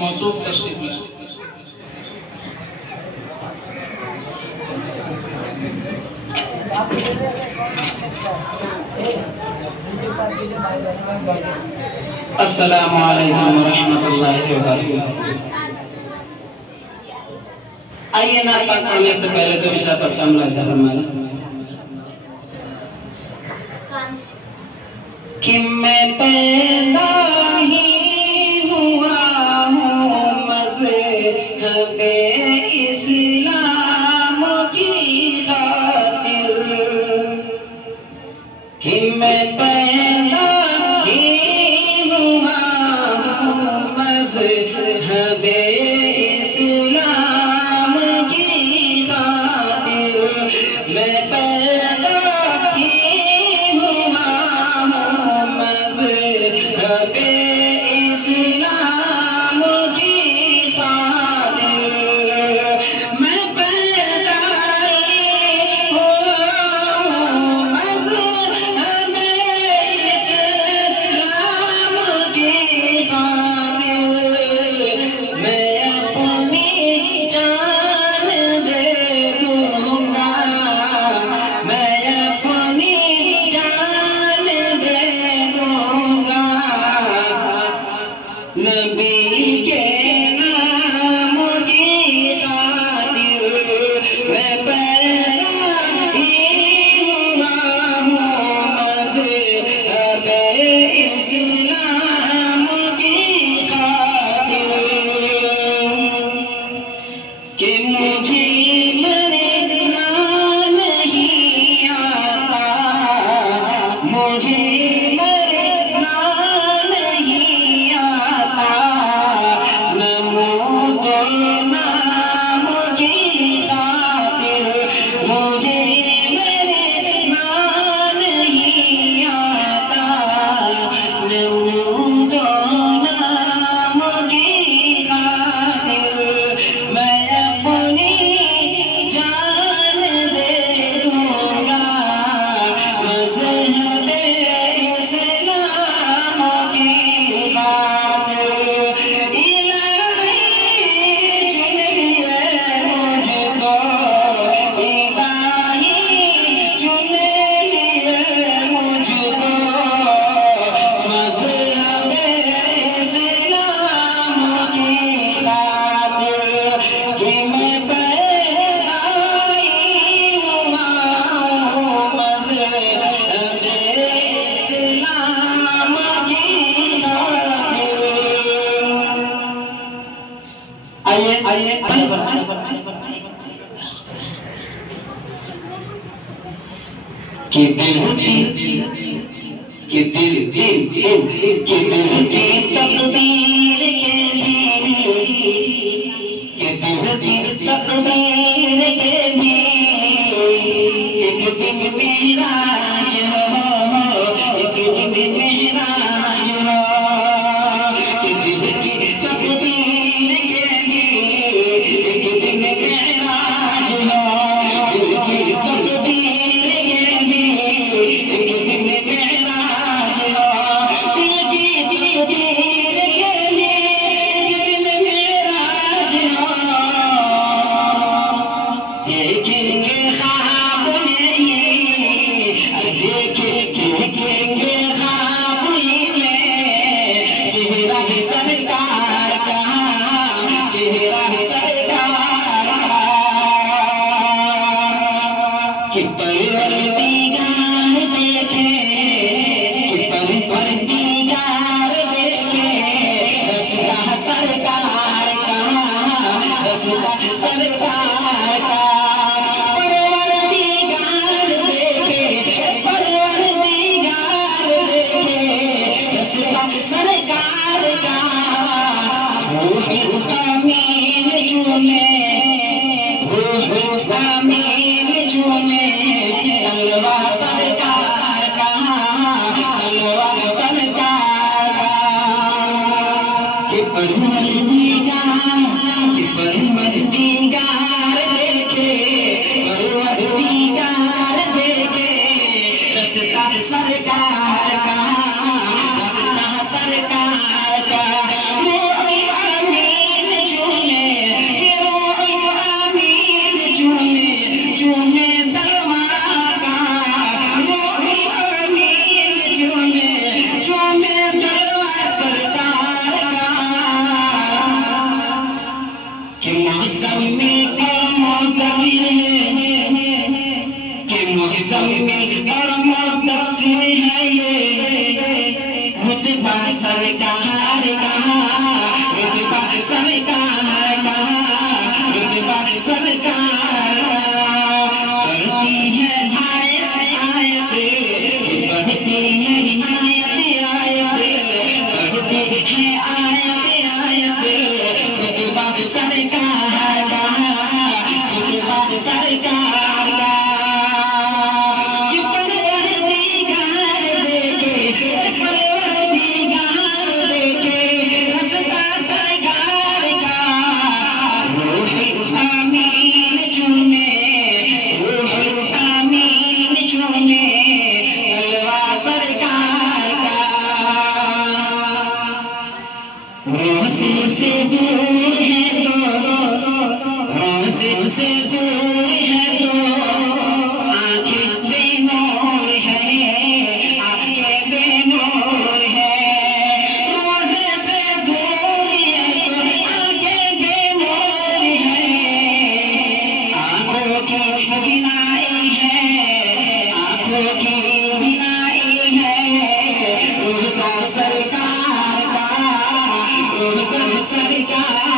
मौसूफ तशरीफ लाए। अस्सलामु अलैकुम व रहमतुल्लाहि व बरकातुहू। आइए ना पाक पढ़ने से पहले तो विषय पर कमला से फरमाया कि मैं पैदा ही हुआ हूँ मज़हबे इस्लाम की खातिर, कि मैं पैदा ही हुआ हूँ मज़हबे इस्लाम की खातिर, मैं पैदा ही हुआ हूँ मज़हबे इस्लाम की खातिर, मैं पैदा ही हुआ हूँ मज़हबे इस्लाम की खातिर, मैं अपनी जान दे दूंगा, मैं अपनी जान दे दूंगा, नबी के नाम की खातिर, मैं पैदा ही हुआ हूँ मज़हबे इस्लाम की खातिर, कि मुझे मरना नहीं आता, मुझे मरना नहीं आता, नमूद नाम की खातिर, मुझे मरना नहीं आता, नमूद नाम की खातिर, मैं अपनी जान दे दूंगा, मज़हबे इस्लाम की खातिर, इलाही चुन लिए मुझको, इलाही चुन लिए मुझको, मज़हबे इस्लाम की खातिर, कि मैं पैदा ही हुआ हूँ मज़हबे इस्लाम की खातिर। आइए आइए कि दिल कि दिल कि दिल की तकदीर के भी, कि दिल तकदीर के भी एक दिन मेराज हो, एक दिन मेराज हो, कि दिल की तकदीर के भी एक दिन मेराज हो, दिल की तकदीर के भी एक दिन मेराज हो, दिल की तकदीर के भी एक दिन मेराज हो, देखेंगे ख्वाब में ये, देखेंगे ख्वाब में चेहरा भी सरकार का, चेहरा भी सरकार का, कि परवरदिगार देखे, कि परवरदिगार देखे रस्ता सरकार का, रस्ता सरकार का, परवरदिगार देखे, परवरदिगार देखे रस्ता सरकार का, रूह अमीन चूमे, रूह अमीन चूमे, तलवा सरकार का, तलवा सरकार का, कि परवरदिगार देखे, परवरदिगार देखे रस्ता सरकार का, रस्ता सरकार का, रूह अमीन सरकार